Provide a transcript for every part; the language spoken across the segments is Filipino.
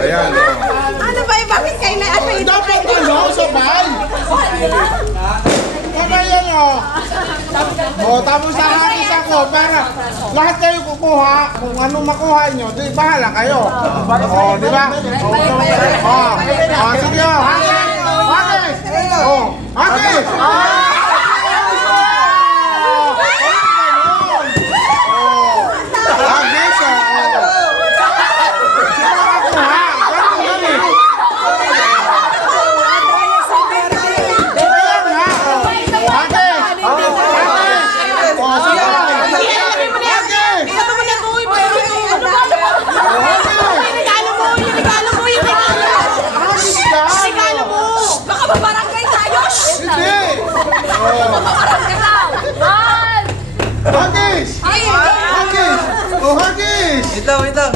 Ayan, Ano ba, bakit kayo na ano ito? dapat sabay. Yan, tapos hahagis ako para lahat kayo kukuha. Kung ano makuha nyo, di bahala kayo. Di ba? Sige, hagis! Hagis! Hagis! Hagis! Oh, hagis! Wait lang, wait lang.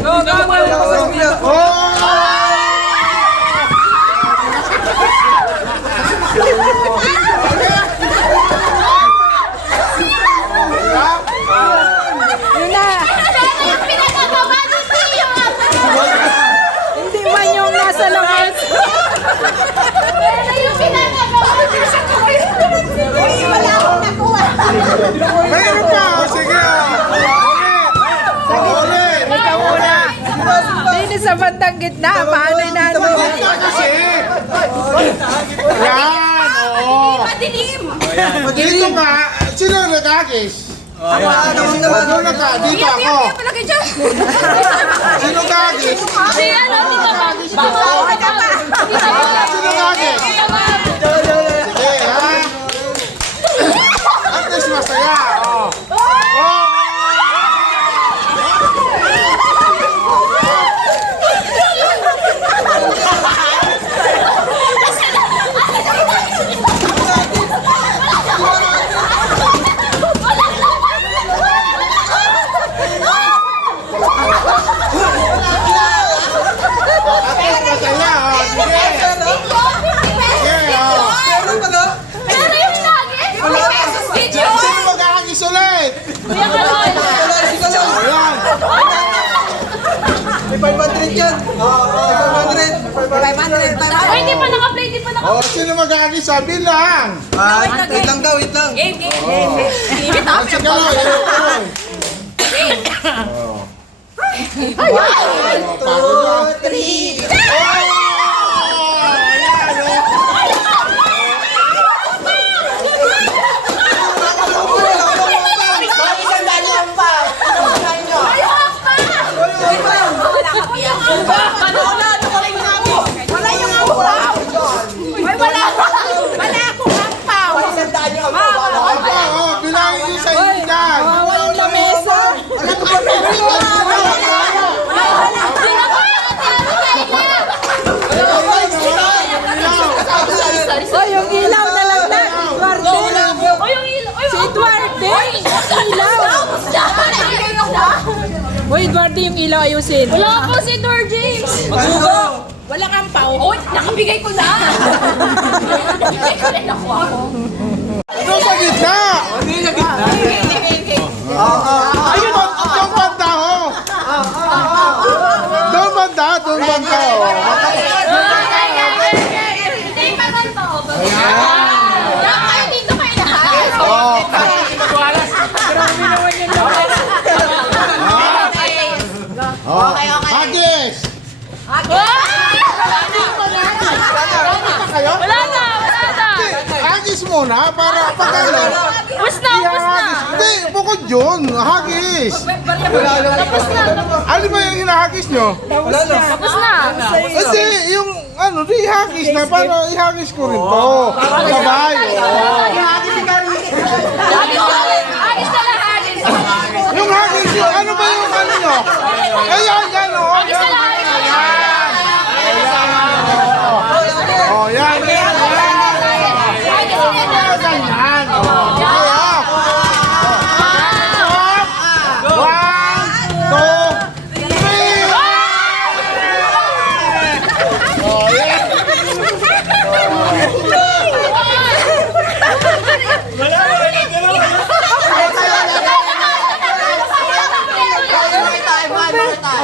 Hindi man yung nasa labas. Wala akong nakuha. Mayroon pa! Sige! Ulit! Ikaw muna. Dito sa bandang gitna, paano na ano? Kasi! Yan! Oo! Dito nga, sino nag-hagis? Dito ako! Sino nag-hagis? Sino nag-hagis? Sige, ha? At least masaya! Sino mag-hagis ulit? Ayan! May 500 yan. 500. Ay, hindi pa naka-play, hindi pa naka-play. O, sino mag-hagis? Sabi lang! Wait lang daw, wait lang. Game. Sige lang, Wala akong ampaw. bilangin niyo sa inyo dyan! Walang lamesa. Oh, yung ilaw na lang na. Eduardo. O yung ilo. Si Eduardo. Ilaw. Uy, Eduardo, yung ilaw ayusin. Wala po si Dor James. Walang ampaw. Oh, nakabigay ko na. Nakabigay ko na nakuha ko. Doon sa gitna! Ayun, doon banda ho! Doon banda, doon banda ho! Hindi pa ganito. Kayo dito kayo lahat. Hagis! Wala na. Hagis muna para pag ano. Ubus na. Hindi, bukod yun. Hagis. Tapos na. Ano ba yung hinahagis nyo? Tapos na. Kasi yung ano, di hagis na. Para ihagis ko rin to. Sabay. Agis na lahat. Yung hagis yun, ano ba yung ano nyo? Ayan, yan o. Agis na lahat. Oh, yan. Ganyan.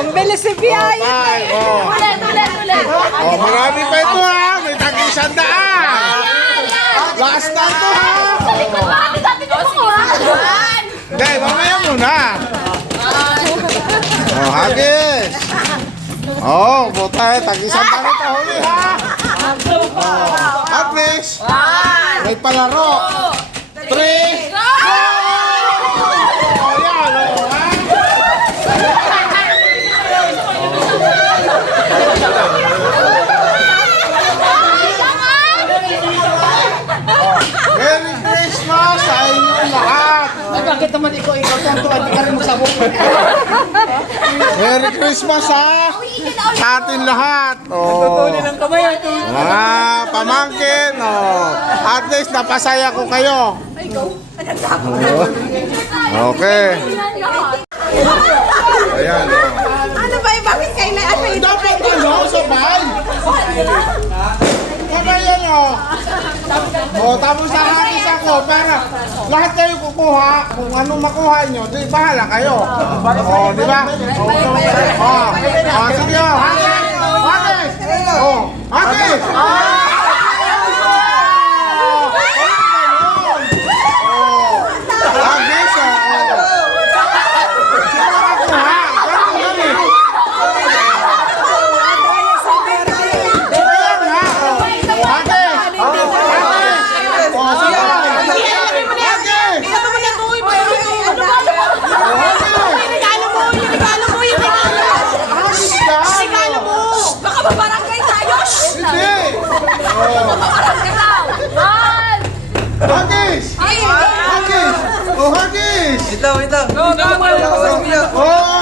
Ang bilis ni biyaya. Tay, oh. Ulit. Oh, marami pa ito ha. May tag-100. Last na ito ha. Dati ko makuha. Hindi, mamaya muna. Oh, hagis. Oh, buta eh. Tag-100 ito. Huli ha. Oh, at least, may palaro. 3. Oh, yan. Oh, ha? Merry Christmas sa inyong lahat! Ay, bakit naman ikaw tanto at di ka rin magsabog? Merry Christmas ha! Sa atin lahat! Oh. Ang kamay ito. Pamangkin! Oh. At least napasaya ko kayo! Okay! Ayan! Oh. Ano ba yung bakit kayo na ano ito? Dapat ano? Sabay! Sabay yan oh! Oh, tapos nakakis ako para lahat kayo kukuha, kung ano makuha nyo, di bahala kayo. Oh, di ba? Oh, sige oh. Hagis! Oh, hagis! Hagis oh. Sino makakuha? Ganun eh. Ayan nga, oh. Hagis! Oh, sige. Hagis! Hagis lang! Baka mabarangay tayo! Hindi! Oh, Mabarangay daw! hagis! Hagis! Oh, hagis! Wait lang. Oh!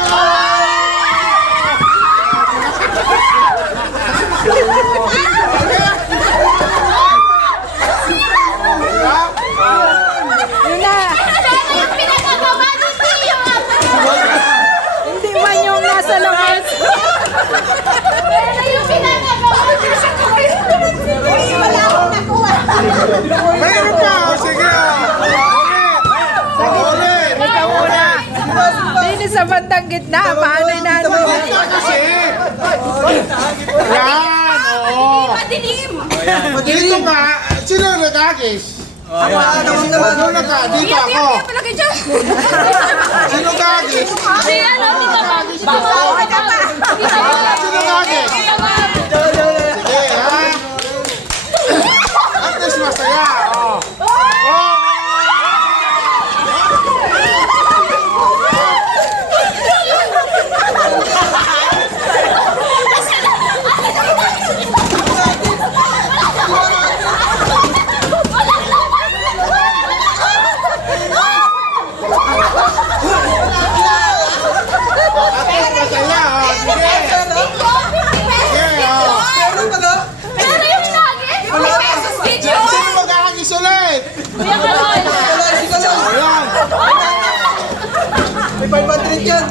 Yun na. Pinagagawa ni Tio! Hindi man yung nasa labas. Pero yung pinagagawa ni Uy, wala akong nakuha! Mayroon pa! Oh, sige! Ulit! Ulit! Ikaw muna. Hindi sa bandang gitna. Paano na ano? Ulit ka kasi! Yan! Oo! Madilim! Dito ka! Sino nag-agis? Naman. Dito ako! Palagay dyan! Sino nag-agis? Si ano, dito ka! Baka ka pa! Sino nag-agis? Sige, ha? At least masaya! Oh! Oh! At least masaya! Oh, sige! Sige, oh! Meron pa no? Pero yung nugget, 50 pesos video! Sino mag-agis ulit? Kuya Karol! Wala, sige lang. Ayan! May 500 yan.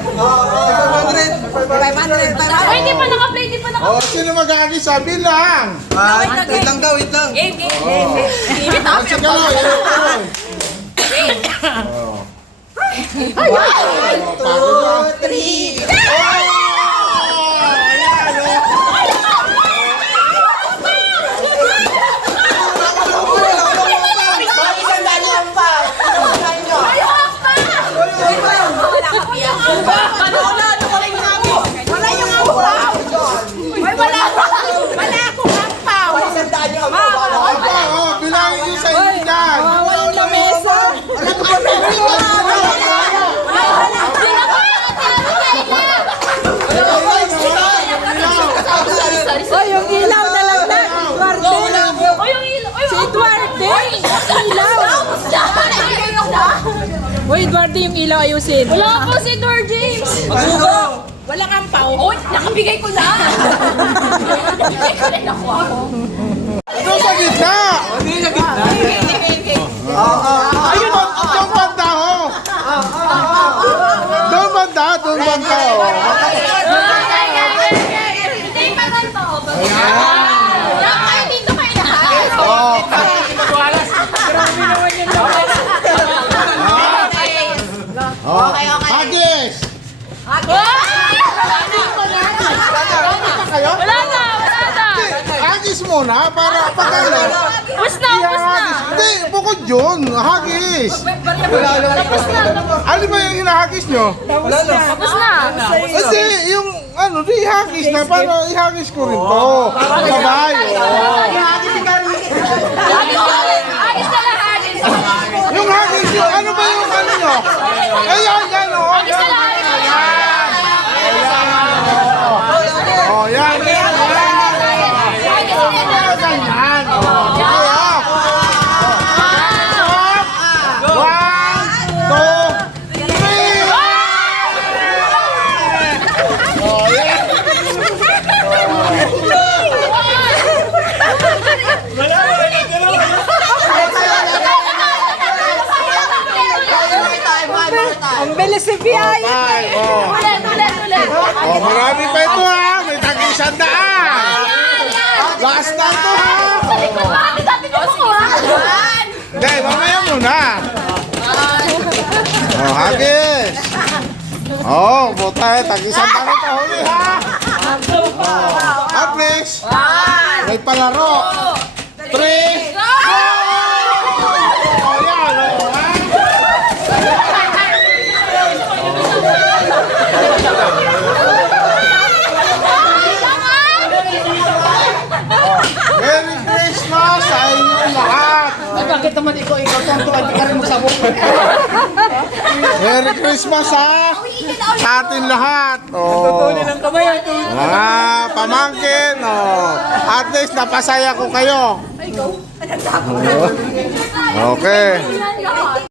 May 500. Ay, hindi pa naka-play, hindi pa naka-play. Oh, sino mag-agis? Sabi lang! Wait lang daw, wait lang. Game. Ah, sige lang, yun. Wow! 2, 3. Wala akong ampaw! Bilangin niyo sa inyo dyan! Walang lamesa. O, yung ilaw na lang na. Duarte. Si Duarte. Ilaw. Uy, Duarte yung ilaw ayusin. Wala po si Dor James! Walang ampaw. Oh, nakabigay ko na! Nakabigay ko na ako. Ito sa gitna! Ayun, doon banda ho! Doon banda, doon banda ho! Hindi pa ganito. Kayo dito kayo lahat. Oh. Oh. Hagis! Okay. muna para pagkano. Tapos na, tapos na. Hindi, bukod yun. Hagis. Tapos na. Ano ba yung hinahagis nyo? Tapos na. Kasi yung ano, di ihagis na. Paano ihagis ko rin to? Sabay. Agis na lang, agis. Yung hagis yun, ano ba yung ano nyo? Ayan, yan o. Agis na lang, agis. Oh, yan. Agis na lang. Ganyan. One, two, three. Oh, yan. Ang bilis si Biyay. Bye. Oh. Ulit. Oh, marami pa ito ha. May tag-100. Last na ito ha. Bakit dati ka kumuha? Hindi, mamaya muna. Oh, hagis. Oh, buta tag-100 na ito. Huli ha. At next, may palaro. 3. Oh, yan. Oh, ha? Merry Christmas sa inyong lahat. Bakit naman ikaw tonto at ka rin mo sa buko? Merry Christmas ha. Sa atin lahat. Oh. Pamangkin. Oh. At least napasaya ko kayo. Okay.